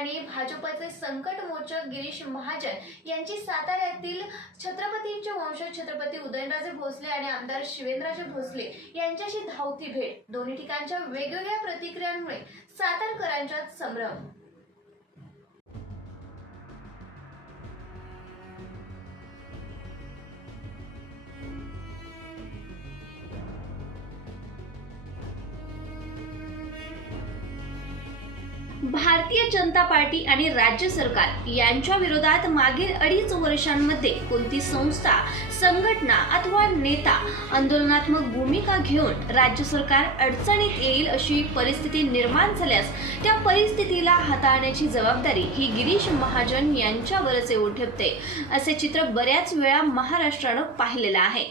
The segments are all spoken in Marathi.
आणि भाजपचे संकट मोचक गिरीश महाजन यांची साताऱ्यातील छत्रपतींचे वंशज छत्रपती उदयनराजे भोसले आणि आमदार शिवेंद्रराजे भोसले यांच्याशी धावती भेट. दोन्ही ठिकाणच्या वेगवेगळ्या प्रतिक्रियांमुळे सातारकरांच्यात संभ्रम. भारतीय जनता पार्टी आणि राज्य सरकार यांच्या विरोधात मागील अडीच वर्षांमध्ये कोणती संस्था संघटना अथवा नेता आंदोलनात्मक भूमिका घेऊन राज्य सरकार अडचणीत येईल अशी परिस्थिती निर्माण झाल्यास त्या परिस्थितीला हाताळण्याची जबाबदारी ही गिरीश महाजन यांच्यावरच येऊ ठेपते. असे चित्र बऱ्याच वेळा महाराष्ट्रानं पाहिलेलं आहे.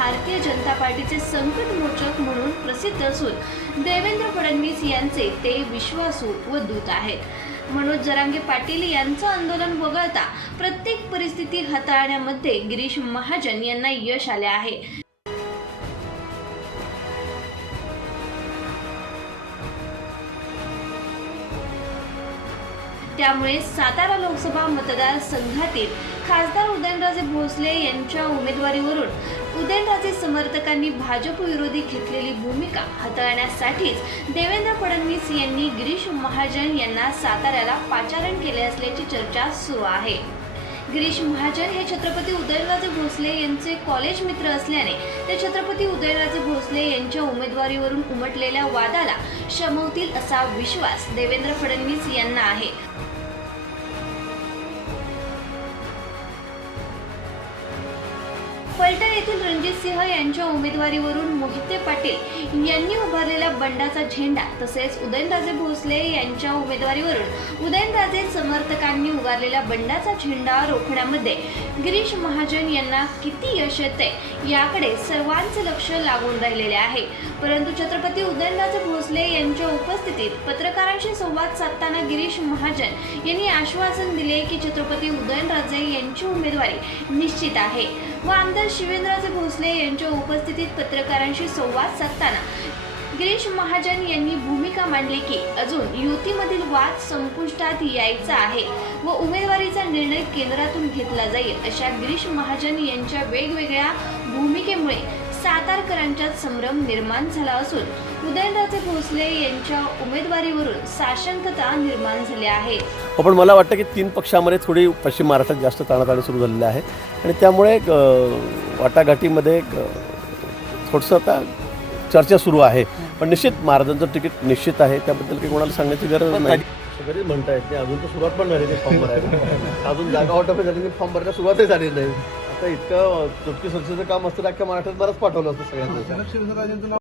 भारतीय जनता पार्टीचे संकट मोचक म्हणून प्रसिद्ध असून देवेंद्र फडणवीस यांचे ते विश्वासू व दूत आहेत. मनोज जरांगे पाटील यांचं आंदोलन वगळता प्रत्येक परिस्थिती हाताळण्यामध्ये गिरीश महाजन यांना यश आले आहे. त्यामुळे सातारा लोकसभा मतदारसंघातील खासदार उदयनराजे भोसले यांच्या उमेदवारीवरून उदयनराजे समर्थकांनी भाजप विरोधी घेतलेली भूमिका हाताळण्यासाठीच देवेंद्र फडणवीस यांनी गिरीश महाजन यांना साताऱ्याला पाचारण केले असल्याची चर्चा सुरू आहे. गिरीश महाजन हे छत्रपती उदयनराजे भोसले यांचे कॉलेज मित्र असल्याने ते छत्रपती उदयनराजे भोसले यांच्या उमेदवारीवरून उमटलेल्या वादाला शमवतील असा विश्वास देवेंद्र फडणवीस यांना आहे. फलटण येथील रणजित सिंह यांच्या उमेदवारीवरून मोहिते पाटील यांनी उभारलेला बंडाचा झेंडा तसेच उदयनराजे भोसले यांच्या उमेदवारीवरून उदयनराजे समर्थकांनी उभारलेला बंडाचा झेंडा रोखण्यामध्ये गिरीश महाजन यांना किती यश येते याकडे सर्वांचे लक्ष लागून राहिलेले आहे. परंतु छत्रपती उदयनराजे भोसले यांच्या उपस्थितीत पत्रकारांशी संवाद साधताना गिरीश महाजन यांनी आश्वासन दिले की छत्रपती उदयनराजे यांची उमेदवारी निश्चित आहे. व आमदार शिवेंद्रराजे भोसले यांच्या उपस्थितीत पत्रकारांशी संवाद साधताना गिरीश महाजन यांनी भूमिका मांडली की अजून युतीमधील वाद संपुष्टात यायचा आहे व उमेदवारीचा निर्णय केंद्रातून घेतला जाईल अशा गिरीश महाजन यांच्या वेगवेगळ्या भूमिकेमुळे सातारकरांच्यात संभ्रम निर्माण झाला असून उदयनराजे भोसले यांच्या उमेदवारीवरून साशंकता निर्माण झाली आहे. हो, पण मला वाटतं की तीन पक्षामध्ये थोडी पश्चिम महाराष्ट्रात जास्त ताणाताणी सुरू झालेली आहे. आणि त्यामुळे वाटाघाटीमध्ये थोडंसं आता चर्चा सुरू आहे. पण निश्चित महाराजांचं तिकीट निश्चित आहे. त्याबद्दल काही कोणाला सांगण्याची गरज नाही. सगळेच म्हणतायत ते अजून तर सुरुवात पण झाली नाही फॉर्म भरायला. अजून जागा वाटप झाली नाही फॉर्म भरायला सुरुवातही झाली नाही. आता इतकं चुटकी सरशीचं काम असतं अख्ख्या महाराष्ट्रात बरंच पाठवलं असतं सगळ्यांना